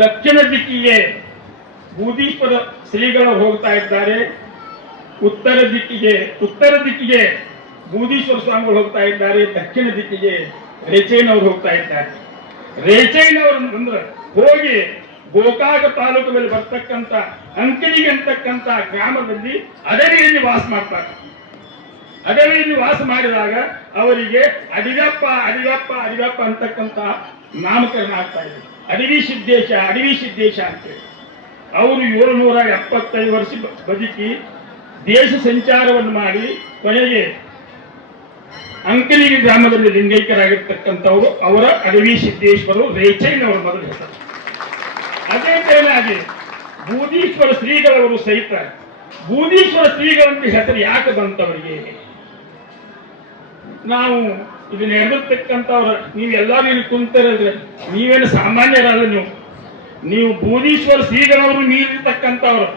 ದಕ್ಷಿಣ ದಿಕ್ಕಿಗೆ ಬೂದೀಶ್ವರ ಶ್ರೀಗಳು ಹೋಗ್ತಾ ಇದ್ದಾರೆ. ಉತ್ತರ ದಿಕ್ಕಿಗೆ ಬೂದೀಶ್ವರ ಸ್ವಾಮಿಗಳು ಹೋಗ್ತಾ ಇದ್ದಾರೆ. ದಕ್ಷಿಣ ದಿಕ್ಕಿಗೆ ರೇಚಯ್ಯನವರು ಹೋಗ್ತಾ ಇದ್ದಾರೆ. ರೇಚಯ್ಯನವರು ಅಂದ್ರೆ ಹೋಗಿ ಗೋಕಾಕ ತಾಲೂಕಿನಲ್ಲಿ ಬರ್ತಕ್ಕಂಥ ಅಂಕಲಿಗೆ ಅಂತಕ್ಕಂಥ ಗ್ರಾಮದಲ್ಲಿ ಅಡವಿಯಲ್ಲಿ ವಾಸ ಮಾಡ್ತಾರೆ. ಅಡವಿಯಲ್ಲಿ ವಾಸ ಮಾಡಿದಾಗ ಅವರಿಗೆ ಅಡಿಗಪ್ಪ ಅಂತಕ್ಕಂಥ ನಾಮಕರಣ ಆಗ್ತಾ ಇದೆ. ಅಡವಿ ಸಿದ್ದೇಶ ಅಂತೇಳಿ ಅವರು 775 ವರ್ಷ ಬದುಕಿ ದೇಶ ಸಂಚಾರವನ್ನು ಮಾಡಿ ಕೊನೆಗೆ ಅಂಕಲಿಗೆ ಗ್ರಾಮದಲ್ಲಿ ಲಿಂಗೈಕ್ಯರಾಗಿರ್ತಕ್ಕಂಥವರು ಅವರ ಅಡವಿ ಸಿದ್ದೇಶ್ವರು ರೇಚಯ್ಯನವರ ಮೊದಲ ಹೆಸರು. ಅದೇ ತರನಾಗಿ ಬೂದೀಶ್ವರ ಶ್ರೀಗಳವರು ಸಹಿತ ಬೂದೀಶ್ವರ ಶ್ರೀಗಳಂತ ಹೆಸರು ಯಾಕೆ ಬಂತವರಿಗೆ? ನಾವು ಇದನ್ನ ನಡೆದಿರ್ತಕ್ಕಂಥವ್ರ ನೀವೆಲ್ಲರೂ ಇಲ್ಲಿ ಕುಂತಿರಲ್ರಿ, ನೀವೇನು ಸಾಮಾನ್ಯರಲ್ಲ. ನೀವು ಬೂದೀಶ್ವರ ಶ್ರೀಗಳವರು ಮೀರಿರ್ತಕ್ಕಂಥವ್ರು.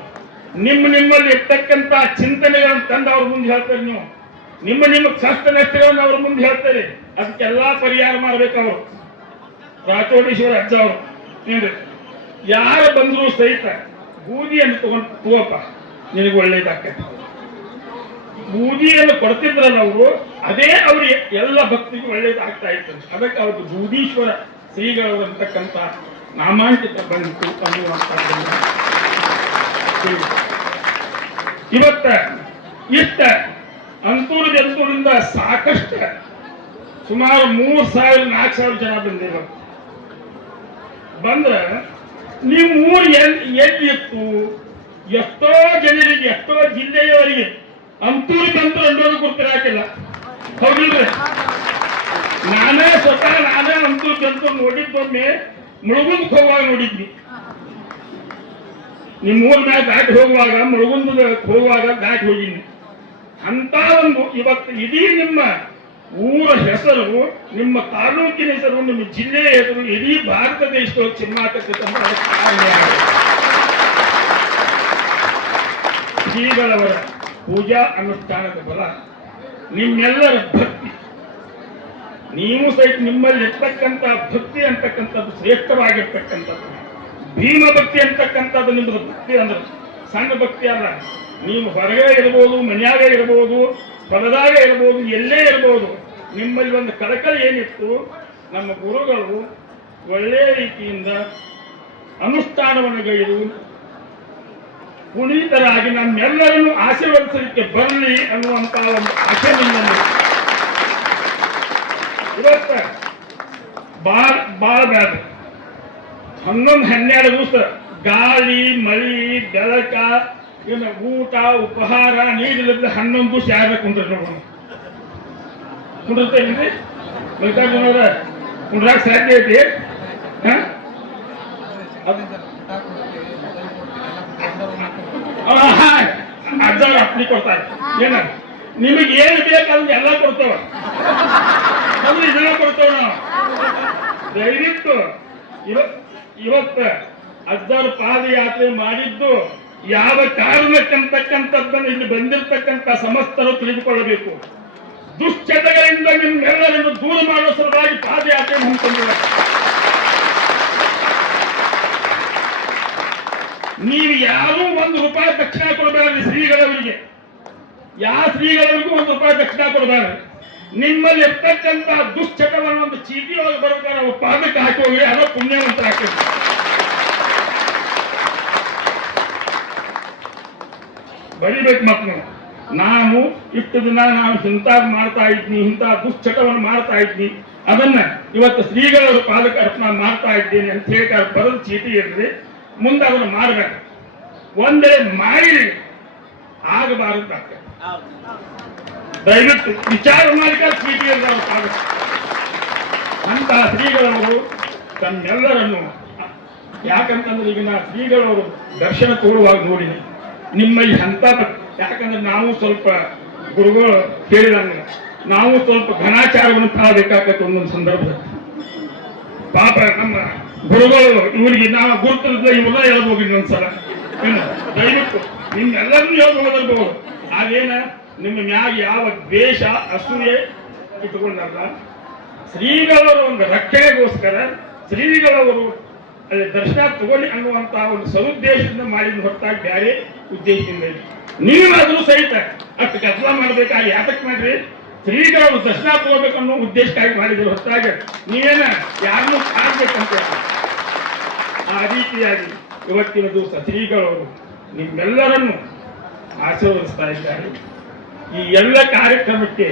ನಿಮ್ಮಲ್ಲಿ ಇರ್ತಕ್ಕಂಥ ಚಿಂತನೆಗಳನ್ನು ತಂದು ಅವ್ರ ಮುಂದೆ ಹೇಳ್ತಾರೆ. ನೀವು ನಿಮ್ಮ ಕಷ್ಟ ನಷ್ಟಗಳನ್ನು ಅವ್ರ ಮುಂದೆ ಹೇಳ್ತಾರೆ. ಅದಕ್ಕೆಲ್ಲಾ ಪರಿಹಾರ ಮಾಡ್ಬೇಕು. ಅವರು ರಾಚೋಡೇಶ್ವರ ಅಜ್ಜ ಅವರು ಏನ್ರಿ, ಯಾರು ಬಂದ್ರು ಸಹಿತ ಬೂದಿಯನ್ನು ತಗೋಪ್ಪ ನಿನಗೆ ಒಳ್ಳೇದಾಗ್ತದೆ. ಬೂದಿಯನ್ನು ಕೊಡ್ತಿದ್ರಲ್ಲ ಅವರು, ಅದೇ ಅವ್ರಿಗೆ ಎಲ್ಲ ಭಕ್ತಿಗೂ ಒಳ್ಳೇದಾಗ್ತಾ ಇತ್ತು. ಅದಕ್ಕೆ ಅವ್ರಿಗೆ ಬೂದೀಶ್ವರ ಶ್ರೀಗಳು ಅಂತಕ್ಕಂಥ ನಾಮಾಂಕಿತ ಬಂದಿತ್ತು ಅನ್ನುವಂಥ ಇವತ್ತ ಇಷ್ಟ ಅಂತೂರಿಂದ ಸಾಕಷ್ಟು ಸುಮಾರು 3000-4000 ಜನ ಬಂದಿರೋ. ಬಂದ್ರೆ ನೀವು ಊರು ಎಲ್ಲಿತ್ತು? ಎಷ್ಟೋ ಜನರಿಗೆ, ಎಷ್ಟೋ ಜಿಲ್ಲೆಯವರಿಗೆ ಅಂತೂರಿಗಂತೂ ಅನ್ನೋದು ಗುರ್ತಿರಾಕಿಲ್ಲ. ಹೌದಿಲ್ರಿ? ನಾನೇ ಅಂತೂರಿಗಂತೂ ನೋಡಿದ್ದೊಮ್ಮೆ ಮುಳುಗುಂದಕ್ಕೆ ಹೋಗುವಾಗ ನೋಡಿದ್ವಿ. ನಿಮ್ಮ ಊರ ಮ್ಯಾಗ ದಾಟಿ ಹೋಗುವಾಗ, ಮುಳುಗುಂದ ಹೋಗುವಾಗ ದಾಟಿ ಹೋಗಿದ್ವಿ. ಅಂತ ಒಂದು ಇವತ್ತು ಇಡೀ ನಿಮ್ಮ ಊರ ಹೆಸರು, ನಿಮ್ಮ ತಾಲೂಕಿನ ಹೆಸರು, ನಿಮ್ಮ ಜಿಲ್ಲೆಯ ಹೆಸರು ಇಡೀ ಭಾರತ ದೇಶದೊಳಗೆ ಚಿಮ್ಮಾಟಕ್ಕೆ ಶ್ರೀಗಳವರ ಪೂಜಾ ಅನುಷ್ಠಾನದ ಬಲ ನಿಮ್ಮೆಲ್ಲರ ಭಕ್ತಿ. ನೀವು ಸಹಿತ ನಿಮ್ಮಲ್ಲಿ ಇರ್ತಕ್ಕಂಥ ಭಕ್ತಿ ಅಂತಕ್ಕಂಥದ್ದು ಶ್ರೇಷ್ಠವಾಗಿರ್ತಕ್ಕಂಥದ್ದು. ಭೀಮ ಭಕ್ತಿ ಅಂತಕ್ಕಂಥದ್ದು ನಿಮ್ಮದು ಭಕ್ತಿ ಅಂದ್ರೆ ಸಣ್ಣ ಭಕ್ತಿ ಅಲ್ಲ. ನೀವು ಹೊರಗೆ ಇರ್ಬೋದು, ಮನೆಯಾಗ ಇರ್ಬೋದು, ಹೊಲದಾಗ ಇರ್ಬೋದು, ಎಲ್ಲೇ ಇರ್ಬೋದು, ನಿಮ್ಮಲ್ಲಿ ಒಂದು ಕಳಕಳಿ ಏನಿತ್ತು, ನಮ್ಮ ಗುರುಗಳು ಒಳ್ಳೆಯ ರೀತಿಯಿಂದ ಅನುಷ್ಠಾನವನ್ನು ಗೈದು ಪುನೀತರಾಗಿ ನಮ್ಮೆಲ್ಲರನ್ನು ಆಶೀರ್ವದಿಸಲಿಕ್ಕೆ ಬರಲಿ ಅನ್ನುವಂತ ಒಂದು ಆಶೆ ನಿಮ್ಮಲ್ಲಿ ಇವತ್ತ ಬಾಳ ಬ್ಯಾಡ. 11-12 ದಿವಸ ಗಾಳಿ, ಮಳಿ, ಬೆಳಕ, ಊಟ, ಉಪಹಾರ, ನೀರಿಲ್ಲದ 11 ದಿವಸ ಯಾರ ಕುಂಡಿರ್ತೇವೆ ಮಲ್ಲಿಕಾರ್ಜುನವ್ರ ಕುಂಡ್ರಾಕ್ ಸಾಧ್ಯ ಐತಿ? ಅಜ್ಜಾರು ಅಪ್ಪನಿ ಕೊಡ್ತಾರೆ. ಏನ ನಿಮಗೆ ಏನು ಬೇಕಾದ್ರೆ ಎಲ್ಲ ಕೊಡ್ತೇವ, ಅಂದ್ರೆ ಇದೆಲ್ಲ ಕೊಡ್ತೇವ ನಾವು. ದಯವಿಟ್ಟು ಇವತ್ತ ಅಜ್ಜಾರು ಪಾದಯಾತ್ರೆ ಮಾಡಿದ್ದು ಯಾವ ಕಾರಣಕ್ಕಂತಕ್ಕಂಥದ್ದನ್ನು ಇಲ್ಲಿ ಬಂದಿರತಕ್ಕಂಥ ಸಮಸ್ತರು ತಿಳಿದುಕೊಳ್ಳಬೇಕು. ದುಶ್ಚಟಗಳಿಂದ ನಿಮ್ಮೆಲ್ಲರನ್ನು ದೂರ ಮಾಡುವ ಸಲುವಾಗಿ ಪಾದಯಾತ್ರೆ ಹಮ್ಮಿಕೊಂಡಿದ್ದಾರೆ. ನೀವು ಯಾರೂ ₹1 ದಕ್ಷಿಣ ಕೊಡಬೇಡ್ರಿ ಶ್ರೀಗಳವರಿಗೆ. ಯಾವ ಶ್ರೀಗಳವರಿಗೂ ₹1 ದಕ್ಷಿಣ ಕೊಡಬೇಡ್ರಿ. ನಿಮ್ಮಲ್ಲಿ ಇರ್ತಕ್ಕಂಥ ದುಶ್ಚಟವನ್ನು ಒಂದು ಚೀಟಿ ಒಳಗೆ ಬರ್ಬೇಕಾದ್ರೆ ನಾವು ಪಾದಕ್ಕೆ ಹಾಕಿ ಹೋಗಿ ಅದರ ಪುಣ್ಯವಂತ ಹಾಕಿ ಬರಿಬೇಕು. ಮಕ್ಕಳು ನಾನು ಇಷ್ಟು ದಿನ ಇಂಥದ್ದು ಮಾಡ್ತಾ ಇದ್ನಿ, ಇಂಥ ದುಶ್ಚಟವನ್ನು ಮಾಡ್ತಾ ಇದ್ನಿ, ಅದನ್ನ ಇವತ್ತು ಶ್ರೀಗಳವರು ಪಾದಕ್ಕೆ ಅರ್ಪಣೆ ಮಾಡ್ತಾ ಇದ್ದೇನೆ ಅಂತ ಹೇಳಿ ಬರೋದು ಚೀಟಿ ಇರಲಿ. ಮುಂದೆ ಅದನ್ನು ಮಾಡಬೇಕು. ಒಂದೇ ಮಾಡಿ ಆಗಬಾರದು. ದಯವಿಟ್ಟು ವಿಚಾರ ಮಾಡಿಕ ಚೀಟಿ ಇರೋರು ಪಾದಕ್ಕೆ. ಅಂತ ಶ್ರೀಗಳವರು ತಮ್ಮೆಲ್ಲರನ್ನು, ಯಾಕಂತಂದ್ರೆ ಈಗ ನಾ ಶ್ರೀಗಳವರು ದರ್ಶನ ತೋರುವಾಗ ನೋಡಿನಿ ನಿಮ್ಮಲ್ಲಿ ಅಂತ. ಯಾಕಂದ್ರೆ ನಾವು ಸ್ವಲ್ಪ ಗುರುಗಳು ಕೇಳಿದಂಗ ನಾವು ಸ್ವಲ್ಪ ಘನಾಚಾರವನ್ನು ತಾಳಬೇಕಾಗತ್ತೆ ಒಂದೊಂದು ಸಂದರ್ಭದಲ್ಲಿ. ಪಾಪ ನಮ್ಮ ಗುರುಗಳು ಇವರಿಗೆ ನಾವು ಗುರುತಿಲ್ಲ, ಇವೆಲ್ಲ ಹೇಳ್ಬೋದು ಇನ್ನೊಂದ್ಸಲ. ಏನು ದಯವಿಟ್ಟು ನಿಮ್ಮೆಲ್ಲರನ್ನೂ ಹೇಳ್ಬೋದಿರ್ಬೋದು. ಅದೇನ ನಿಮ್ಮ ಮ್ಯಾಗ ಯಾವ ದ್ವೇಷ, ಅಸೂಯೆ ಇಟ್ಟುಕೊಂಡಲ್ಲ. ಶ್ರೀಗಳವರು ಒಂದು ರಕ್ಷಣೆಗೋಸ್ಕರ ಶ್ರೀಗಳವರು ಅಲ್ಲಿ ದರ್ಶನ ತಗೊಳ್ಳಿ ಅನ್ನುವಂತ ಒಂದು ಸದುದ್ದೇಶದಿಂದ ಮಾಡಿದ ಹೊರತಾಗಿ ಬೇರೆ ಉದ್ದೇಶದಿಂದ ಇದೆ. ನೀವಾದ್ರೂ ಸಹಿತ ಅಷ್ಟು ಕೆಲಸ ಮಾಡ್ಬೇಕಾಗಿ ಯಾತಕ್ಕೆ ಮಾಡ್ರಿ, ಶ್ರೀಗಳು ದರ್ಶನ ತಗೋಬೇಕನ್ನೋ ಉದ್ದೇಶಕ್ಕಾಗಿ ಮಾಡಿದ್ರು ಹೊರತಾಗಿ ನೀವೇನ ಯಾರನ್ನೂ ಕಾಡ್ಬೇಕಂತ. ಆ ರೀತಿಯಾಗಿ ಇವತ್ತಿನ ದಿವಸ ಶ್ರೀಗಳವರು ನಿಮ್ಮೆಲ್ಲರನ್ನು ಆಶೀರ್ವದಿಸ್ತಾ ಇದ್ದಾರೆ. ಈ ಎಲ್ಲ ಕಾರ್ಯಕ್ರಮಕ್ಕೆ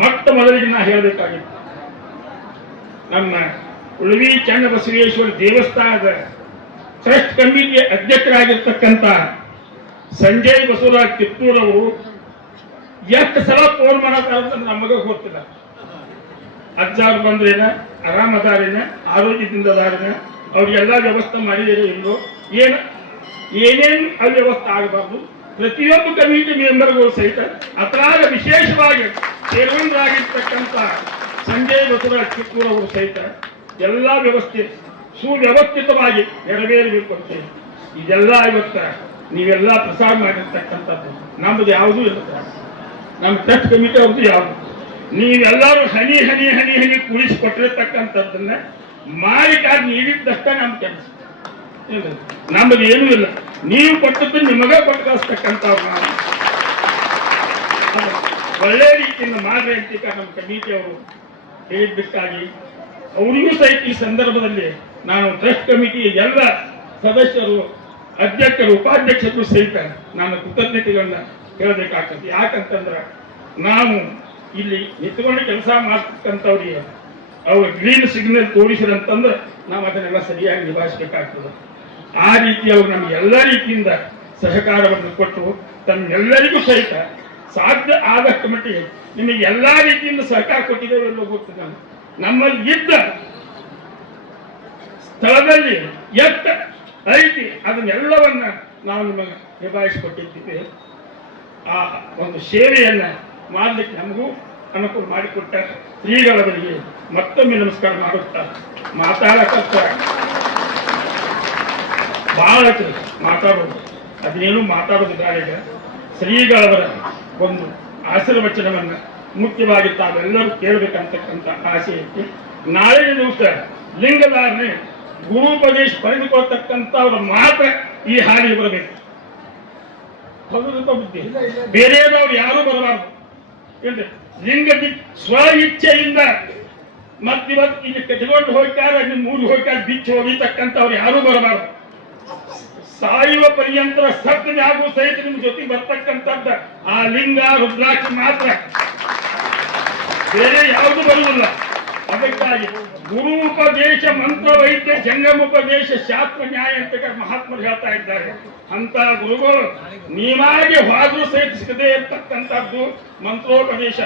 ಮೊಟ್ಟ ಮೊದಲಿಗೆ ನಾ ಹೇಳಬೇಕಾಗಿತ್ತು, ನಮ್ಮ ಉಳುವಿ ಚನ್ನಬಸವೇಶ್ವರ ದೇವಸ್ಥಾನದ ಟ್ರಸ್ಟ್ ಕಮಿಟಿಯ ಅಧ್ಯಕ್ಷರಾಗಿರ್ತಕ್ಕಂಥ ಸಂಜಯ್ ಬಸವರಾಜ್ ಕಿತ್ತೂರವರು ಎಷ್ಟು ಸಲ ಫೋನ್ ಮಾಡತ್ತಾರ ಅಂತ ನಮಗ ಗೊತ್ತಿಲ್ಲ. ಅಜ್ಜಾರು ಬಂದ್ರೇನ, ಆರಾಮದಾರೇನ, ಆರೋಗ್ಯದಿಂದ ಅದಾರೇನ, ಅವ್ರಿಗೆಲ್ಲ ವ್ಯವಸ್ಥೆ ಮಾಡಿದರೆ ಇಲ್ಲೋ, ಏನೇನು ಅವ್ಯವಸ್ಥೆ ಆಗಬಾರ್ದು. ಪ್ರತಿಯೊಬ್ಬ ಕಮಿಟಿ ಮೆಂಬರ್ಗಳು ಸಹಿತ ಅತ್ರಾಗ ವಿಶೇಷವಾಗಿ ಸೇರ್ವಂತರಾಗಿರ್ತಕ್ಕಂಥ ಸಂಜಯ್ ಬಸವರಾಜ್ ಕಿತ್ತೂರವರು ಸಹಿತ ಎಲ್ಲ ವ್ಯವಸ್ಥೆ ಸುವ್ಯವಸ್ಥಿತವಾಗಿ ನೆರವೇರಬೇಕು ಅಂತ ಇದೆಲ್ಲ ಇವತ್ತ ನೀವೆಲ್ಲ ಪ್ರಸಾರ ಮಾಡಿರ್ತಕ್ಕಂಥದ್ದು ನಮ್ಮದು ಯಾವುದೂ ಇಲ್ಲ. ನಮ್ಮ ಟ್ರಸ್ಟ್ ಕಮಿಟಿ ಅವ್ರದ್ದು ಯಾವುದು, ನೀವೆಲ್ಲರೂ ಹನಿ ಹನಿ ಹನಿ ಹನಿ ಕೂಡಿಸಿಕೊಟ್ಟಿರ್ತಕ್ಕಂಥದ್ದನ್ನ ಮಾಲಿಕಾಗಿ ನೀಡಿದ್ದಷ್ಟ ನಮ್ಮ ಕೆಲಸ. ನಮ್ಮದು ಏನೂ ಇಲ್ಲ, ನೀವು ಕೊಟ್ಟದ್ದು ನಿಮಗ ಕೊಟ್ಟು ಕಳಿಸ್ತಕ್ಕಂಥವ್ರು. ನಾವು ಒಳ್ಳೆ ರೀತಿಯಿಂದ ಮಾಡ್ರಿ ಅಂತ ನಮ್ಮ ಕಮಿಟಿ ಅವರು ಹೇಳಿದ್ದಕ್ಕಾಗಿ ಅವರಿಗೂ ಸಹಿತ ಈ ಸಂದರ್ಭದಲ್ಲಿ ನಾನು ಟ್ರಸ್ಟ್ ಕಮಿಟಿ ಎಲ್ಲ ಸದಸ್ಯರು, ಅಧ್ಯಕ್ಷರು, ಉಪಾಧ್ಯಕ್ಷರು ಸಹಿತ ನಾನು ಕೃತಜ್ಞತೆಗಳನ್ನ ಹೇಳಬೇಕಾಗ್ತದೆ. ಯಾಕಂತಂದ್ರೆ ನಾವು ಇಲ್ಲಿ ನಿಂತ್ಕೊಂಡು ಕೆಲಸ ಮಾಡ್ತಕ್ಕಂಥವ್ರಿಗೆ ಅವ್ರು ಗ್ರೀನ್ ಸಿಗ್ನಲ್ ತೋರಿಸಿರಂತಂದ್ರೆ ನಾವು ಅದನ್ನೆಲ್ಲ ಸರಿಯಾಗಿ ನಿಭಾಯಿಸಬೇಕಾಗ್ತದೆ. ಆ ರೀತಿ ಅವರು ನಮ್ಗೆ ಎಲ್ಲ ರೀತಿಯಿಂದ ಸಹಕಾರವನ್ನು ಕೊಟ್ಟು ತಮ್ಮೆಲ್ಲರಿಗೂ ಸಹಿತ ಸಾಧ್ಯ ಆದಷ್ಟು ಮಟ್ಟಿಗೆ ನಿಮಗೆ ಎಲ್ಲಾ ರೀತಿಯಿಂದ ಸಹಕಾರ ಕೊಟ್ಟಿದ್ದೇವೆ ಎಲ್ಲೋ ಗೊತ್ತಿಲ್ಲ. ನಮ್ಮಲ್ಲಿ ಇದ್ದ ಸ್ಥಳದಲ್ಲಿ ಎಷ್ಟು ಐತಿ ಅದನ್ನೆಲ್ಲವನ್ನ ನಾವು ನಿಮಗೆ ನಿಭಾಯಿಸಿಕೊಟ್ಟಿದ್ದೇವೆ. ಆ ಒಂದು ಸೇವೆಯನ್ನ ಮಾಡಲಿಕ್ಕೆ ನಮಗೂ ಅನುಕೂಲ ಮಾಡಿಕೊಟ್ಟ ಶ್ರೀಗಳವರಿಗೆ ಮತ್ತೊಮ್ಮೆ ನಮಸ್ಕಾರ ಮಾಡುತ್ತಾ ಮಾತಾಡಕತ್ತ ಬಹಳ ಮಾತಾಡೋದು ಅದೇನು ಮಾತಾಡೋದು ಗಾಳಿಗ ಶ್ರೀಗಳವರ ಒಂದು ಆಶೀರ್ವಚನವನ್ನ ಮುಖ್ಯವಾಗಿ ತಾವೆಲ್ಲರೂ ಕೇಳಬೇಕಂತಕ್ಕಂಥ ಆಸೆ ಐತಿ. ನಾಳಿನ ದಿವಸ ಲಿಂಗಧಾರಣೆ ಗುರುಪದೇಶ ಪಡೆದುಕೊಳ್ತಕ್ಕಂಥ ಅವರ ಮಾತ್ರ ಈ ಹಾಡಿಗೆ ಬರಬೇಕು. ಬುದ್ಧಿ ಬೇರೆಯದವ್ರು ಯಾರೂ ಬರಬಾರ್ದು. ಲಿಂಗ ಸ್ವ ಇಚ್ಛೆಯಿಂದ ಮತ್ತಿವತ್ತು ಇಲ್ಲಿ ಕಟ್ಕೊಂಡು ಹೋಗ್ತಾರೆ, ನಿಮ್ಮ ಮೂರು ಹೋಗ್ತಾರೆ, ಬಿಚ್ಚಿ ಹೋಗಿತಕ್ಕಂಥವ್ರು ಯಾರೂ ಬರಬಾರ್ದು. ಸಾಯುವ ಪರ್ಯಂತರ ಸತ್ಯ ಹಾಗೂ ಸಹಿತ ನಿಮ್ ಜೊತೆ ಬರ್ತಕ್ಕಂಥದ್ದ ಆ ಲಿಂಗ ರುದ್ರಾಕ್ಷಿ ಮಾತ್ರ, ಬೇರೆ ಯಾವುದು ಬರುವುದಿಲ್ಲ. ಅದಕ್ಕಾಗಿ ಗುರು ಉಪದೇಶ ಮಂತ್ರ ವೈದ್ಯ ಜಂಗಮೋಪದೇಶ ಶಾಸ್ತ್ರ ನ್ಯಾಯ ಅಂತ ಮಹಾತ್ಮರು ಹೇಳ್ತಾ ಇದ್ದಾರೆ. ಅಂತ ಗುರುಗಳು ನೀವಾಗಿ ಹೋದ್ರೂ ಸಹಿತ ಸಿಗದೇ ಇರ್ತಕ್ಕಂಥದ್ದು ಮಂತ್ರೋಪದೇಶ.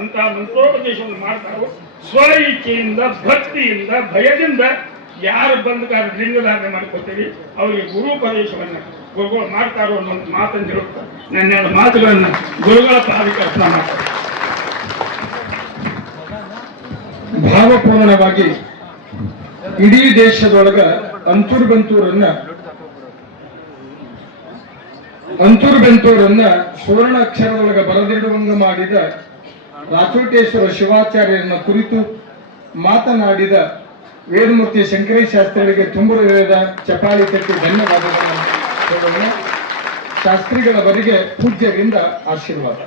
ಅಂತ ಮಂತ್ರೋಪದೇಶವನ್ನು ಮಾಡ್ತಾರೋ ಸ್ವ ಇಚ್ಛೆಯಿಂದ, ಭಕ್ತಿಯಿಂದ, ಭಯದಿಂದ ಯಾರು ಬಂದು ಲಿಂಗಧಾರಣೆ ಮಾಡ್ಕೊತೀವಿ ಅವರಿಗೆ ಗುರುಪದೇಶವನ್ನ ಗುರುಗಳು ಮಾಡ್ತಾರೋ ಅನ್ನೋ ಮಾತನ್ನು ಹೇಳುತ್ತಾ ನನ್ನ ಮಾತುಗಳನ್ನ ಗುರುಗಳ ಪಾದಕ್ಕೆ ಅರ್ಪಣೆ ಮಾಡ್ತಾರೆ. ಭಾವಪೂರ್ಣವಾಗಿ ಇಡೀ ದೇಶದೊಳಗ ಅಂತೂರ್ ಬೆಂತೂರನ್ನ ಸುವರ್ಣ ಅಕ್ಷರದೊಳಗ ಬರೆದಿಡುವಂಗ ಮಾಡಿದ ರಾಚೋಟೇಶ್ವರ ಶಿವಾಚಾರ್ಯರನ್ನ ಕುರಿತು ಮಾತನಾಡಿದ ವೇದಮೂರ್ತಿ ಶಂಕರೇಶ ಶಾಸ್ತ್ರಿಗಳಿಗೆ ತುಂಬ ಚಪಾಳಿ ತಟ್ಟಿ ಧನ್ಯವಾದಗಳನ್ನು ಹೇಳೋಣ. ಶಾಸ್ತ್ರಿಗಳವರಿಗೆ ಪೂಜ್ಯರಿಂದ ಆಶೀರ್ವಾದ.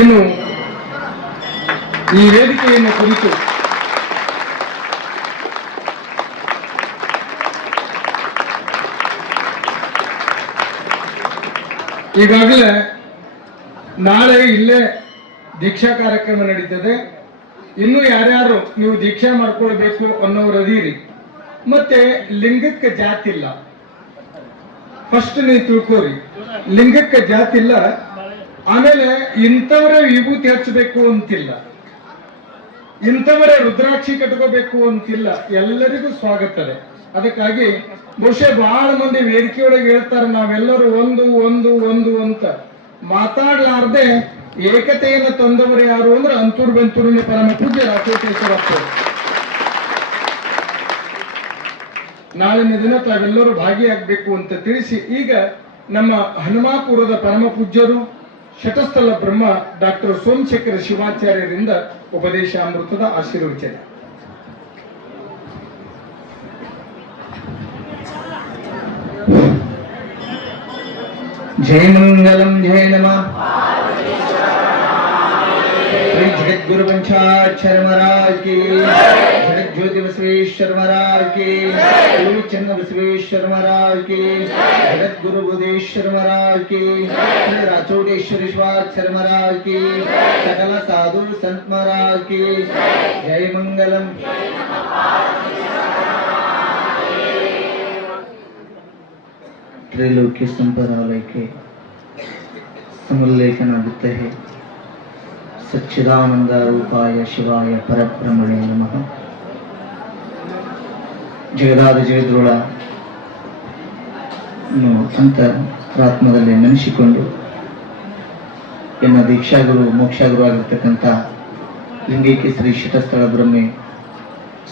ಇನ್ನು ಈ ವೇದಿಕೆಯನ್ನು ಕುರಿತು ಈಗಾಗಲೇ ನಾಳೆ ಇಲ್ಲೇ ದೀಕ್ಷಾ ಕಾರ್ಯಕ್ರಮ ನಡೀತದೆ. ಇನ್ನು ಯಾರ್ಯಾರು ನೀವು ದೀಕ್ಷಾ ಮಾಡ್ಕೊಳ್ಬೇಕು ಅನ್ನೋರು ಅದೀರಿ. ಮತ್ತೆ ಲಿಂಗಕ್ಕೆ ಜಾತಿ ಇಲ್ಲ, ಫಸ್ಟ್ ನೀವು ತಿಳ್ಕೋರಿ, ಲಿಂಗಕ್ಕೆ ಜಾತಿ ಇಲ್ಲ. ಆಮೇಲೆ ಇಂಥವರೇ ವಿಭೂತಿ ಹಚ್ಚಬೇಕು ಅಂತಿಲ್ಲ, ಇಂಥವರೇ ರುದ್ರಾಕ್ಷಿ ಕಟ್ಕೋಬೇಕು ಅಂತಿಲ್ಲ. ಎಲ್ಲರಿಗೂ ಸ್ವಾಗತದೆ. ಅದಕ್ಕಾಗಿ ಬಹುಶಃ ಬಹಳ ಮಂದಿ ವೇದಿಕೆಯೊಳಗೆ ಹೇಳ್ತಾರೆ ನಾವೆಲ್ಲರೂ ಒಂದು ಒಂದು ಒಂದು ಅಂತ. ಮಾತಾಡ್ಲಾರ್ದೆ ಏಕತೆಯನ್ನು ತಂದವರು ಯಾರು ಅಂದ್ರೆ ಅಂತೂರ್ ಬೆಂತೂರಿನ ಪರಮ ಪೂಜ್ಯ ರಾಚೋಟೇಶ್ವರಪ್ಪ. ನಾಳಿನ ದಿನ ತಾವೆಲ್ಲರೂ ಭಾಗಿಯಾಗಬೇಕು ಅಂತ ತಿಳಿಸಿ ಈಗ ನಮ್ಮ ಹನುಮಾಪುರದ ಪರಮ ಪೂಜ್ಯರು ಶಟಸ್ಥಲ ಬ್ರಹ್ಮ ಡಾಕ್ಟರ್ ಸೋಮಶೇಖರ ಶಿವಾಚಾರ್ಯರಿಂದ ಉಪದೇಶಾಮೃತದ ಆಶೀರ್ವಚನ. जय मंगलम जय नमः श्री जगद्गुरु पंचाक्षर महाराज की, जगत ज्योति बसवेश्वर महाराज की, गुरु चंद बसवेश्वर महाराज की, जगत गुरु बुधेश्वर महाराज की, श्री राचोटेश्वर शिवाक्षर महाराज की, सकल साधु संत महाराज की जय मंगलम. त्रैलोक्य संप्रदाय के समुल्लेखनाಗುತ್ತೆ है. सच्चिदानंद रूपाय शिवाय परब्रह्मणे नमः. ಜಗದಾದ ಜಗದ್ರೋಳ ಅಂತರಾತ್ಮದಲ್ಲಿ ನೆನೆಸಿಕೊಂಡು ಎನ್ನ ದೀಕ್ಷಾಗುರು ಮೋಕ್ಷಾಗುರು ಆಗಿರ್ತಕ್ಕಂಥ ಲಿಂಗೈಕ್ಯ ಶ್ರೀ ಶಟಸ್ಥಳ ಬ್ರಹ್ಮೆ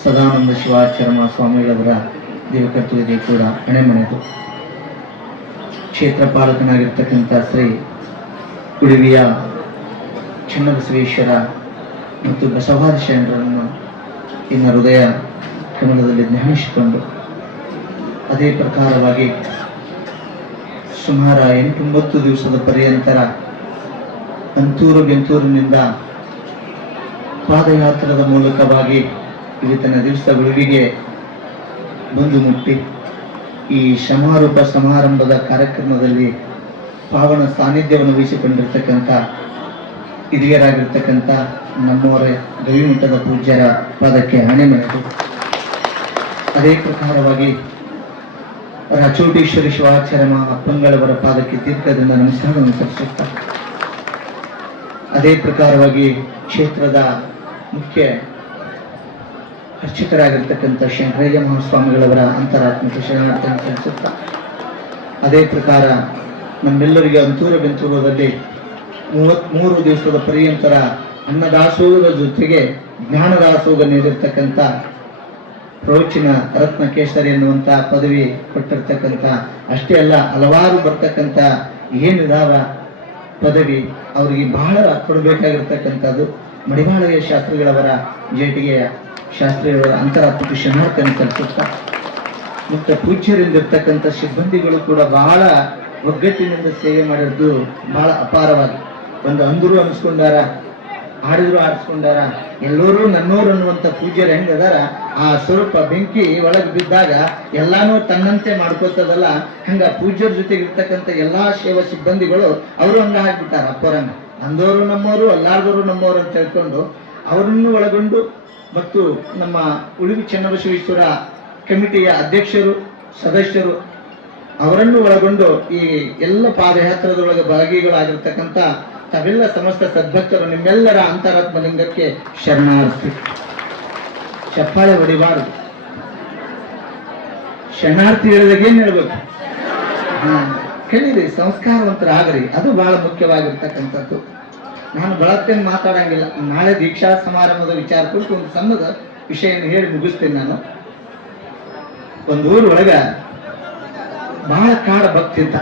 ಸದಾನಂದ ಶಿವಾಚಾರ್ಯ ಸ್ವಾಮಿಗಳವರ ದೇವಕರ್ತೃವಿಗೆ ಕೂಡ ಹಣೆಮಣೆದು ಕ್ಷೇತ್ರ ಪಾಲಕನಾಗಿರ್ತಕ್ಕಂಥ ಶ್ರೀ ಉಡುವಿಯ ಚನ್ನಬಸವೇಶ್ವರ ಮತ್ತು ಬಸವಾದಿ ಶರಣರನ್ನು ಇನ್ನ ಹೃದಯ ಕಮಲದಲ್ಲಿ ಧ್ಯಾನಿಸಿಕೊಂಡು ಅದೇ ಪ್ರಕಾರವಾಗಿ ಸುಮಾರು 8-9 ದಿವಸದ ಪರ್ಯಂತರ ಅಂತೂರು ಬೆಂತೂರಿನಿಂದ ಪಾದಯಾತ್ರದ ಮೂಲಕವಾಗಿ ಇವತ್ತಿನ ದಿವಸ ಉಳುವಿಗೆ ಬಂದು ಮುಟ್ಟಿ ಈ ಸಮಾರೋಪ ಸಮಾರಂಭದ ಕಾರ್ಯಕ್ರಮದಲ್ಲಿ ಪಾವನ ಸಾನ್ನಿಧ್ಯವನ್ನು ವಹಿಸಿಕೊಂಡಿರ್ತಕ್ಕಂಥ ಹಿರಿಯರಾಗಿರ್ತಕ್ಕಂಥ ನಮ್ಮವರ ಗವಿಮಠದ ಪೂಜ್ಯರ ಪಾದಕ್ಕೆ ಹಣೆ ಮೆರೆದು ಅದೇ ಪ್ರಕಾರವಾಗಿ ರಾಚೋಟೇಶ್ವರಿ ಶಿವಾಚಾರ್ಯ ಅಪ್ಪಂಗಳವರ ಪಾದಕ್ಕೆ ತೀರ್ಥದಿಂದ ನಮಸ್ಕಾರವನ್ನು ಸಲ್ಲಿಸುತ್ತಾ ಅದೇ ಪ್ರಕಾರವಾಗಿ ಕ್ಷೇತ್ರದ ಮುಖ್ಯ ಅರ್ಚಕರಾಗಿರ್ತಕ್ಕಂಥ ಶಂಕರಯ್ಯ ಮಹಾಸ್ವಾಮಿಗಳವರ ಅಂತರಾತ್ಮಕ ಶರಣಾರ್ಥಿಯನ್ನು ಸಲ್ಲಿಸುತ್ತಾ ಅದೇ ಪ್ರಕಾರ ನಮ್ಮೆಲ್ಲರಿಗೆ ಅಂತೂರ ಬೆಂತೂರದಲ್ಲಿ 33 ದಿವಸದ ಪರ್ಯಂತರ ಅನ್ನದಾಸೋಗದ ಜೊತೆಗೆ ಜ್ಞಾನದಾಸೋಗ ನೀಡಿರ್ತಕ್ಕಂಥ ಪ್ರವಚನ ರತ್ನ ಕೇಸರಿ ಎನ್ನುವಂಥ ಪದವಿ ಕೊಟ್ಟಿರ್ತಕ್ಕಂಥ ಅಷ್ಟೇ ಅಲ್ಲ ಹಲವಾರು ಬರ್ತಕ್ಕಂಥ ಏನಿದಾವ ಪದವಿ ಅವರಿಗೆ ಬಹಳ ಕೊಡಬೇಕಾಗಿರ್ತಕ್ಕಂಥದ್ದು ಮಡಿವಾಳಯ್ಯ ಶಾಸ್ತ್ರಿಗಳವರ ಜೇಟಿಗೆಯ ಶಾಸ್ತ್ರಿಗಳವರ ಅಂತರಾತ್ಮಕ ಶರಣಾರ್ಥಿಯನ್ನು ಸಲ್ಲಿಸುತ್ತಾ ಮತ್ತು ಪೂಜ್ಯರಿಂದಿರ್ತಕ್ಕಂಥ ಸಿಬ್ಬಂದಿಗಳು ಕೂಡ ಬಹಳ ಒಗ್ಗಟ್ಟಿನಿಂದ ಸೇವೆ ಮಾಡಿದ್ದು ಬಹಳ ಅಪಾರವಾಗಿ ಒಂದು ಅಂದರು ಅನಿಸ್ಕೊಂಡಾರ, ಆಡಿದ್ರು ಆಡಿಸ್ಕೊಂಡಾರ, ಎಲ್ಲರೂ ನನ್ನೋರು ಅನ್ನುವಂಥ ಪೂಜ್ಯರು ಹೆಂಗದಾರ ಆ ಸ್ವಲ್ಪ ಬೆಂಕಿ ಒಳಗೆ ಬಿದ್ದಾಗ ಎಲ್ಲಾನು ತನ್ನಂತೆ ಮಾಡ್ಕೋತದಲ್ಲ, ಹಂಗ ಪೂಜ್ಯರ ಜೊತೆಗೆ ಇರ್ತಕ್ಕಂಥ ಎಲ್ಲಾ ಸೇವಾ ಸಿಬ್ಬಂದಿಗಳು ಅವರು ಹಂಗ ಹಾಕ್ಬಿಟ್ಟಾರ. ಅಪ್ಪರಂಗ ಅಂದವರು ನಮ್ಮವರು ಅಲ್ಲಾರ್ದವರು ನಮ್ಮವರು ಅಂತ ಹೇಳ್ಕೊಂಡು ಅವರನ್ನು ಒಳಗೊಂಡು ಮತ್ತು ನಮ್ಮ ಉಡುಪಿ ಚನ್ನಬಸವೇಶ್ವರ ಕಮಿಟಿಯ ಅಧ್ಯಕ್ಷರು ಸದಸ್ಯರು ಅವರನ್ನು ಒಳಗೊಂಡು ಈ ಎಲ್ಲ ಪಾದಯಾತ್ರೆದೊಳಗೆ ಭಾಗಿಗಳಾಗಿರ್ತಕ್ಕಂಥ ತಾವೆಲ್ಲ ಸಮಸ್ತ ಸದ್ಭಕ್ತರು ನಿಮ್ಮೆಲ್ಲರ ಅಂತರಾತ್ಮ ಲಿಂಗಕ್ಕೆ ಶರಣಾರ್ಥಿ. ಚಪ್ಪಾಳೆ ಹೊಡಿಬಾರದು. ಶರಣಾರ್ಥಿ ಹೇಳಿದಾಗ ಏನ್ ಹೇಳ್ಬೇಕು? ಕಲೀರಿ, ಸಂಸ್ಕಾರವಂತರಾಗ್ರಿ, ಅದು ಬಹಳ ಮುಖ್ಯವಾಗಿರ್ತಕ್ಕಂಥದ್ದು. ನಾನು ಬಳತ್ತೇನೆ ಮಾತಾಡಂಗಿಲ್ಲ. ನಾಳೆ ದೀಕ್ಷಾ ಸಮಾರಂಭದ ವಿಚಾರ ಕುರಿತು ಒಂದು ಸಣ್ಣದ ವಿಷಯವನ್ನು ಹೇಳಿ ಮುಗಿಸ್ತೇನೆ. ನಾನು ಒಂದು ಊರೊಳಗ ಬಹಳ ಕಾಡ ಭಕ್ತಿದ್ದ.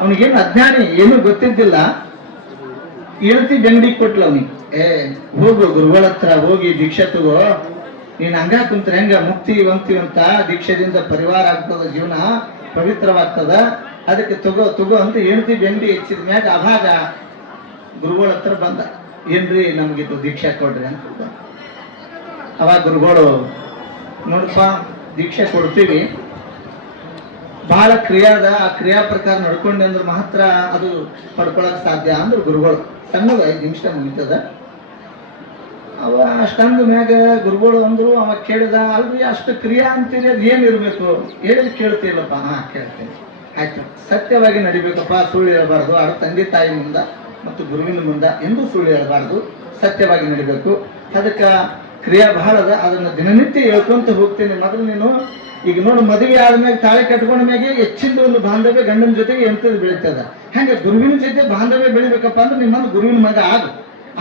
ಅವನಿಗೇನು ಅಜ್ಞಾನಿ, ಏನು ಗೊತ್ತಿದ್ದಿಲ್ಲ. ಹೇಳ್ತಿ ಬೆಂಗಡಿ ಕೊಟ್ಲ ಅವನಿಗೆ, ಹೋಗು ಗುರುಗಳ ಹತ್ರ ಹೋಗಿ ದೀಕ್ಷೆ ತಗೋ, ನೀನ್ ಹಂಗ ಕುಂತ್ರೆ ಹೆಂಗ ಮುಕ್ತಿ ಹೊಂತೀವಂತ, ದೀಕ್ಷೆದಿಂದ ಪರಿವಾರ ಆಗ್ತದ, ಜೀವನ ಪವಿತ್ರವಾಗ್ತದ, ಅದಕ್ಕೆ ತಗೋ ಅಂತ ಹೇಳ್ತಿ ಬೆಂಗಡಿ ಹೆಚ್ಚಿದ ಮ್ಯಾಗ ಅಭಾಗ ಗುರುಗಳ ಹತ್ರ ಬಂದ. ಏನ್ರಿ ನಮ್ಗಿದು ದೀಕ್ಷೆ ಕೊಡ್ರಿ ಅಂತ. ಅವಾಗ ಗುರುಗಳು, ನೋಡಪ್ಪ ದೀಕ್ಷೆ ಕೊಡ್ತೀವಿ, ಬಹಳ ಕ್ರಿಯಾದ, ಆ ಕ್ರಿಯಾ ಪ್ರಕಾರ ನಡ್ಕೊಂಡೆ ಅಂದ್ರೆ ಮಾತ್ರ ಅದು ಪಡ್ಕೊಳಕ್ ಸಾಧ್ಯ ಅಂದ್ರು ಗುರುಗಳು. ಸಣ್ಣದ 5 ನಿಮಿಷ ಮುಗಿತದ. ಅವ ಅಷ್ಟಂದು ಮ್ಯಾಗ ಗುರುಗಳು ಅಂದ್ರು. ಅವ ಕೇಳಿದ, ಅಲ್ರಿ ಅಷ್ಟು ಕ್ರಿಯಾ ಅಂತೀರಿ, ಅದು ಏನಿರ್ಬೇಕು ಹೇಳಿದ್ ಕೇಳ್ತಿಲ್ಲಪ್ಪ. ಕೇಳ್ತೇನೆ, ಆಯ್ತು. ಸತ್ಯವಾಗಿ ನಡಿಬೇಕಪ್ಪ, ಸುಳ್ಳು ಹೇಳಬಾರ್ದು. ಅವ್ರ ತಂದೆ ತಾಯಿ ಮುಂದ ಮತ್ತು ಗುರುವಿನ ಮುಂದ ಎಂದೂ ಸುಳ್ಳು ಹೇಳಬಾರ್ದು, ಸತ್ಯವಾಗಿ ನಡಿಬೇಕು. ಅದಕ್ಕೆ ಕ್ರಿಯಾ ಬಹಳ ಅದ, ಅದನ್ನ ದಿನನಿತ್ಯ ಹೇಳ್ಕೊಂತ ಹೋಗ್ತೇನೆ. ಮೊದಲು ನೀನು ಈಗ ನೋಡು, ಮದುವೆ ಆದ್ಮ್ಯಾಗ ತಾಳಿ ಕಟ್ಕೊಂಡ ಮ್ಯಾಗೆ ಹೆಚ್ಚಿಂದ ಒಂದು ಬಾಂಧವ್ಯ ಗಂಡನ ಜೊತೆಗೆ ಎಂತದ್ದು ಬೆಳೀತದ. ಹಂಗೆ ಗುರುವಿನ ಜೊತೆ ಬಾಂಧವ್ಯ ಬೆಳಿಬೇಕಪ್ಪ ಅಂದ್ರೆ ನಿಮ್ಮ ಗುರುವಿನ ಮಗ ಆಗು,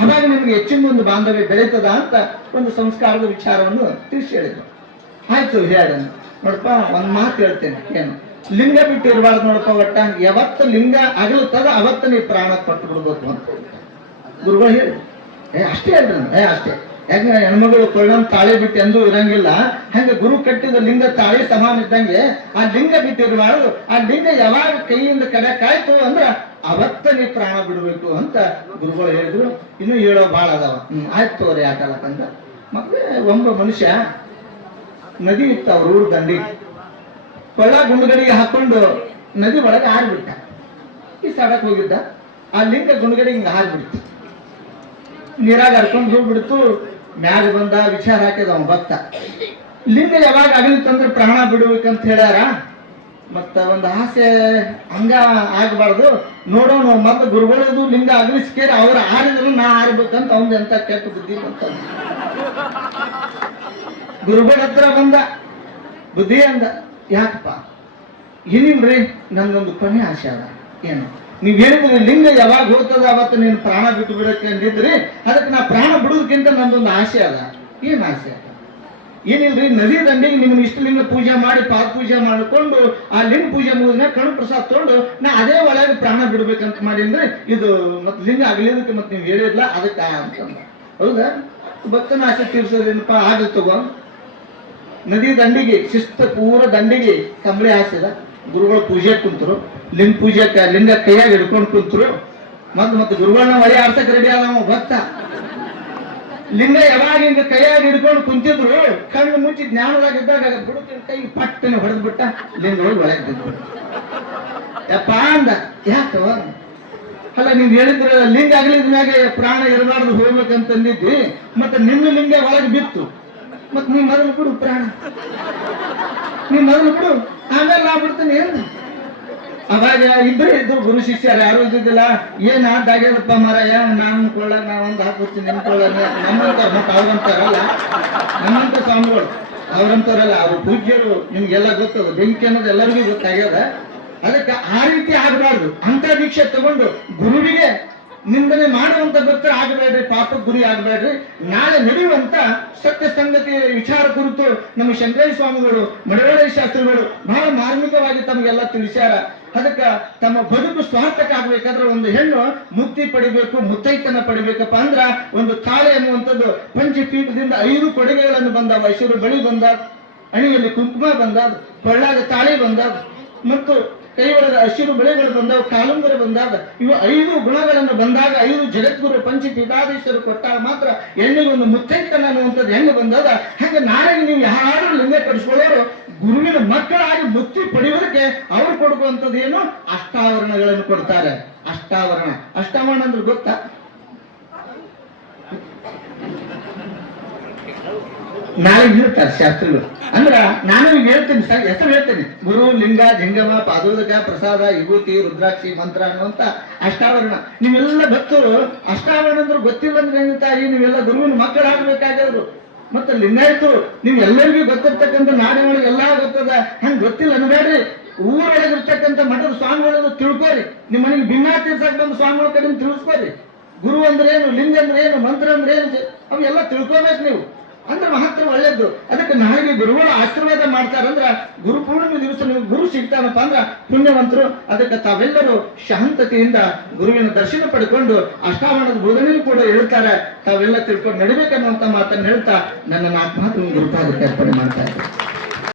ಅವಾಗ ನಿಮ್ಗೆ ಹೆಚ್ಚಿನ ಒಂದು ಬಾಂಧವ್ಯ ಬೆಳೀತದ ಅಂತ ಒಂದು ಸಂಸ್ಕಾರದ ವಿಚಾರವನ್ನು ತಿಳಿಸಿ ಹೇಳಿದ್ರು. ಆಯ್ತು ಹೇಳ. ನೋಡಪ್ಪ ಒಂದ್ ಮಾತು ಹೇಳ್ತೇನೆ, ಏನು ಲಿಂಗ ಬಿಟ್ಟು ಇರಬಾರ್ದು ನೋಡಪ್ಪ. ಒಟ್ಟ ಯಾವತ್ತು ಲಿಂಗ ಅಗಲುತ್ತದ ಅವತ್ತ ನೀವು ಪ್ರಾಣ ಕೊಟ್ಟು ಬಿಡ್ಬೇಕು ಅಂತ ಗುರುಗಳು ಹೇಳಿ. ಅಷ್ಟೇ ಅಲ್ರಿ, ಅಷ್ಟೇ. ಯಾಕೆ ಹೆಣ್ಮಗಳು ಕೊಳ್ಳಂ ತಾಳಿ ಬಿಟ್ಟು ಎಂದೂ ಇರಂಗಿಲ್ಲ. ಹಂಗೆ ಗುರು ಕಟ್ಟಿದ ಲಿಂಗ ತಾಳಿ ಸಮಾನ ಇದ್ದಂಗೆ ಆ ಲಿಂಗ ಬಿಟ್ಟಿರಬಾರ್ದು. ಆ ಲಿಂಗ ಯಾವಾಗ ಕೈಯಿಂದ ಕಡೆಕಾಯ್ತು ಅಂದ್ರ ಅವತ್ತ ನೀವು ಪ್ರಾಣ ಬಿಡ್ಬೇಕು ಅಂತ ಗುರುಗಳು ಹೇಳಿದ್ರು. ಇನ್ನು ಹೇಳೋ ಬಾಳ ಅದಾವ. ಆಯ್ತು ತೋರಿ ಯಾಕಲ್ಲಕಂದ ಮತ್ತೆ ಒಬ್ಬ ಮನುಷ್ಯ ನದಿ ಇತ್ತು ಅವ್ರ ಊರ್ ದಂಡಿ, ಕೊಳ್ಳ ಗುಂಡುಗಡಿಗೆ ಹಾಕೊಂಡು ನದಿ ಒಳಗೆ ಹಾರ್ಬಿಟ್ಟ. ಈ ಸಡಕ್ ಹೋಗಿದ್ದ, ಆ ಲಿಂಗ ಗುಂಡುಗಡಿಗೆ ಹಿಂಗ ಹಾರ್ಬಿಡ್ತು, ನೀರಾಗ ಹರ್ಕೊಂಡು ಹೋಗ್ಬಿಡ್ತು. ಮ್ಯಾಗ ಬಂದ, ವಿಚಾರ ಹಾಕಿದ ಅವ ಭಕ್ತ, ಲಿಂಗ ಯಾವಾಗ ಅಗಲಿತ್ತಂದ್ರೆ ಪ್ರಾಣ ಬಿಡ್ಬೇಕಂತ ಹೇಳ್ಯಾರ. ಮತ್ತ ಒಂದು ಆಸೆ ಹಂಗ ಆಗ್ಬಾರ್ದು ನೋಡೋಣ, ಮತ್ತೆ ಗುರುಗಳದು ಲಿಂಗ ಅಗಲಿಸ್ಕೇರಿ ಅವ್ರು ಆರಿದ್ರು ನಾ ಆರ್ಬೇಕಂತ ಅವ್ನ ಎಂತ ಕೆಟ್ಟ ಬುದ್ಧಿ ಬಂತ. ಗುರುಗಳ ಹತ್ರ ಬಂದ, ಬುದ್ಧಿ ಅಂದ, ಯಾಕಪ್ಪ? ಏನಿಲ್ರಿ, ನಂದೊಂದು ಕೊನೆ ಆಸೆ ಅದ. ಏನು? ನೀವ್ ಹೇಳಿದ್ರಿ ಲಿಂಗ ಯಾವಾಗ ಹೋಗ್ತದ ಅವತ್ತು ನೀನು ಪ್ರಾಣ ಬಿಟ್ಟು ಬಿಡಕ್ಕೆ ಅಂದಿದ್ರಿ, ಅದಕ್ಕೆ ನಾ ಪ್ರಾಣ ಬಿಡುದಕ್ಕಿಂತ ನಂದೊಂದು ಆಸೆ ಅದ. ಏನ್ ಆಸೆ ಅದ? ಏನಿಲ್ರಿ, ನದಿ ದಂಡಿಗೆ ನಿಮ್ಗೆ ಇಷ್ಟು ಲಿಂಗ ಪೂಜೆ ಮಾಡಿ ಪಾದ ಪೂಜೆ ಮಾಡಿಕೊಂಡು ಆ ಲಿಂಗ ಪೂಜೆ ಮುಗಿದ್ಮೇಲೆ ಕಣ್ಣು ಪ್ರಸಾದ ತೊಗೊಂಡು ನಾ ಅದೇ ಒಳಗೆ ಪ್ರಾಣ ಬಿಡ್ಬೇಕಂತ ಮಾಡಿದ್ರೆ ಇದು ಮತ್ತೆ ಲಿಂಗ ಆಗ್ಲಿದಕ್ಕೆ ಮತ್ತೆ ನೀವು ಹೇಳಿರ್ಲ ಅದಕ್ಕೆ ಅಂತಂದ. ಹೌದಾ? ಭಕ್ತನ ಆಸೆ ತೀರ್ಸೋದೇನಪ್ಪ, ಆಗಲ್ ತಗೋ. ನದಿ ದಂಡಿಗೆ ಶಿಸ್ತ ಪೂರ ದಂಡಿಗೆ ಕಂಬಳಿ ಹಾಸಿದ. ಗುರುಗಳು ಪೂಜೆ ಕುಂತರು, ಲಿಂಗ ಪೂಜೆಕ ಲಿಂಗ ಕೈಯಾಗ ಹಿಡ್ಕೊಂಡು ಕುಂತರು. ಮತ್ತೆ ಗುರುಗಳನ್ನ ಒಲೆ ಆಡ್ಸಕ್ ರೆಡಿ ಆದವ ಭಕ್ತ. ಲಿಂಗ ಯಾವಾಗ ಹಿಂಗ ಕೈಯಾಗ ಹಿಡ್ಕೊಂಡು ಕುಂತಿದ್ರು, ಕಣ್ಣು ಮುಚ್ಚಿ ಜ್ಞಾನದಾಗಿದ್ದಾಗ ಬುಡಕಿನ ಕೈ ಪಟ್ಟನೆ ಹೊಡೆದ್ ಬಿಟ್ಟ, ಲಿಂಗ ಹೋಗಿ ಒಳಗೆ ಬಿದ್ದು. ಯಪ್ಪ ಅಂದ, ಯಾಕವ? ಅಲ್ಲ ನೀವ್ ಹೇಳಿದ್ರ ಲಿಂಗ ಆಗ್ಲಿದ್ಮ್ಯಾಗೆ ಪ್ರಾಣ ಇರಬಾರ್ದು ಹೋಗ್ಬೇಕಂತಂದಿದ್ವಿ, ಮತ್ತೆ ನಿನ್ನ ಲಿಂಗ ಒಳಗೆ ಬಿತ್ತು, ಮತ್ ನೀ ಮೊದಲು ಬಿಡು ಪ್ರಾಣ, ನೀ ಮೊದಲು ಬಿಡು, ಆಮೇಲೆ ನಾ ಬಿಡ್ತೀನಿ ಏನು? ಅವಾಗ ಇಬ್ಬರೇ ಇದ್ರು ಗುರು ಶಿಷ್ಯರು, ಯಾರು ಇದ್ದಿದ್ದಿಲ್ಲ. ಏನ್ ಆಗ್ಯದಪ್ಪ ಮಾರಾಯ, ನಾನು ಕೊಳ್ಳ ನಾವೊಂದು ಹಾಕ್ಬಿಡ್ತೀನಿ, ನಿಮ್ ಕೊಳ್ಳ ನಮ್ಮಂತ ಮತ್ತೆ ಅವ್ರಂತಾರಲ್ಲ, ನಮ್ಮಂತ ಸ್ವಾಮಿಗಳು ಅವ್ರಂತಾರಲ್ಲ, ಅವ್ರು ಪೂಜ್ಯರು, ನಿಮ್ಗೆಲ್ಲ ಗೊತ್ತದ, ಬೆಂಕಿ ಅನ್ನೋದು ಎಲ್ಲರಿಗೂ ಗೊತ್ತಾಗ್ಯದ. ಅದಕ್ಕೆ ಆ ರೀತಿ ಆಗಬಾರ್ದು. ಅಂತ ದೀಕ್ಷೆ ತಗೊಂಡು ಗುರುವಿಗೆ ನಿಂದನೆ ಮಾಡುವಂತ ಭಕ್ತರು ಆಗಬೇಡ್ರಿ, ಪಾಪಕ್ಕೆ ಗುರಿ ಆಗಬೇಡ್ರಿ. ನಾಳೆ ನಡೆಯುವಂತ ಸತ್ಯ ಸಂಗತಿ ವಿಚಾರ ಕುರಿತು ನಮ್ಮ ಶಂಕರ ಸ್ವಾಮಿಗಳು, ಮಡವಳ್ಳಿ ಶಾಸ್ತ್ರಿಗಳು ಬಹಳ ಮಾರ್ಮಿಕವಾಗಿ ತಮಗೆಲ್ಲ ತಿಳಿಸ್ಯಾರ. ಅದಕ್ಕ ತಮ್ಮ ಬದುಕು ಸ್ವಾರ್ಥಕ್ಕಾಗಬೇಕಾದ್ರೆ ಒಂದು ಹೆಣ್ಣು ಮುಕ್ತಿ ಪಡಿಬೇಕು, ಮುತ್ತೈತನ ಪಡಿಬೇಕಪ್ಪ ಅಂದ್ರ ಒಂದು ತಾಳೆ ಅನ್ನುವಂಥದ್ದು ಪಂಚಪೀಠದಿಂದ 5 ಕೊಡುಗೆಗಳನ್ನು ಬಂದಾವ. ಐಶ್ವರ್ಯ ಬಳಿ ಬಂದಾದ, ಅಣಿಯಲ್ಲಿ ಕುಂಕುಮ ಬಂದಾದ, ಕೊಳ್ಳಾಗ ತಾಳಿ ಬಂದಾದ, ಮತ್ತು ಕೈ ಒಳಗ ಹಸಿರು ಬೆಳೆಗಳು ಬಂದಾವ, ಕಾಲುಂಗರ ಬಂದಾಗ, ಇವು 5 ಗುಣಗಳನ್ನು ಬಂದಾಗ 5 ಜಗದ್ಗುರು ಪಂಚಪೀಠಾಧೀಶರು ಕೊಟ್ಟಾಗ ಮಾತ್ರ ಹೆಣ್ಣಿಗೊಂದು ಮುತ್ತೈತನ ಅನ್ನುವಂಥದ್ದು ಹೆಣ್ಣು ಬಂದದ. ಹಂಗೆ ನಾಳೆ ನೀವು ಯಾರು ಲಿಂಗ ಕಡಿಸ್ಕೊಳ್ಳೋರು ಗುರುವಿನ ಮಕ್ಕಳಾಗಿ ಮುಕ್ತಿ ಪಡೆಯೋದಕ್ಕೆ ಅವ್ರು ಕೊಡುವಂಥದ್ದು ಏನು? ಅಷ್ಟಾವರಣಗಳನ್ನು ಕೊಡ್ತಾರೆ. ಅಷ್ಟಾವರಣ ಅಂದ್ರೆ ಗೊತ್ತಾ? ನಾಳೆ ಹೇಳ್ತಾರೆ ಶಾಸ್ತ್ರಿಗಳು. ಅಂದ್ರ ನಾನು ಈಗ ಹೇಳ್ತೀನಿ, ಹೆಸರು ಹೇಳ್ತೇನೆ, ಗುರು, ಲಿಂಗ, ಜಂಗಮ, ಪಾದೋದಕ, ಪ್ರಸಾದ, ವಿಭೂತಿ, ರುದ್ರಾಕ್ಷಿ, ಮಂತ್ರ ಅನ್ನುವಂತ ಅಷ್ಟಾವರಣ. ನೀವೆಲ್ಲ ಭಕ್ತರು ಅಷ್ಟಾವರಣ ಅಂದ್ರೆ ಗೊತ್ತಿಲ್ಲ ಅಂದ್ರೆ ತಾಯಿ, ನೀವೆಲ್ಲ ಗುರುವಿನ ಮಕ್ಕಳಾಗಬೇಕಾಗಿದ್ರು. ಮತ್ತೆ ಲಿಂಗಾಯತು ನೀವು ಎಲ್ಲರಿಗೂ ಗೊತ್ತಿರ್ತಕ್ಕಂಥ ನಾಡಿನೊಳಗೆ ಎಲ್ಲಾ ಗೊತ್ತದ, ಹಂಗೆ ಗೊತ್ತಿಲ್ಲ ಅನ್ಬೇಡ್ರಿ. ಊರೊಳಗಿರ್ತಕ್ಕಂಥ ಮಠದ ಸ್ವಾಮಿಗಳನ್ನು ತಿಳ್ಕೊರಿ. ನಿಮ್ಮ ಮನೆಗೆ ಭಿನ್ನ ತೀರ್ಸಕ್ ಬಂದ ಸ್ವಾಮಿಗಳ ಕಡೆ ತಿಳಿಸ್ಕೊರಿ. ಗುರು ಅಂದ್ರೆ ಏನು, ಲಿಂಗ ಅಂದ್ರೆ ಏನು, ಮಂತ್ರ ಅಂದ್ರೆ ಏನು, ಅವೆಲ್ಲ ತಿಳ್ಕೊಬೇಕು ನೀವು. ಅಂದ್ರೆ ಮಹತ್ವ ಒಳ್ಳೇದು. ಅದಕ್ಕೆ ನಾಳೆಗೆ ಗುರುಗಳು ಆಶೀರ್ವಾದ ಮಾಡ್ತಾರಂದ್ರ ಗುರು ಪೂರ್ಣಿಮೆ ದಿವಸ ನೀವು ಗುರು ಸಿಗ್ತಾನಪ್ಪ ಅಂದ್ರ ಪುಣ್ಯವಂತರು. ಅದಕ್ಕೆ ತಾವೆಲ್ಲರೂ ಶಾಂತತೆಯಿಂದ ಗುರುವಿನ ದರ್ಶನ ಪಡ್ಕೊಂಡು ಅಷ್ಟಾವರಣದ ಬೋಧನೆಯೂ ಕೂಡ ಹೇಳ್ತಾರೆ. ತಾವೆಲ್ಲ ತಿಳ್ಕೊಂಡು ನಡಿಬೇಕನ್ನುವಂತ ಮಾತನ್ನು ಹೇಳ್ತಾ ನನ್ನ 4 ಮಾತು ಗುರುಪಾದಕ್ಕೆ ಅರ್ಪಣೆ ಮಾಡ್ತಾ ಇದ್ದಾರೆ.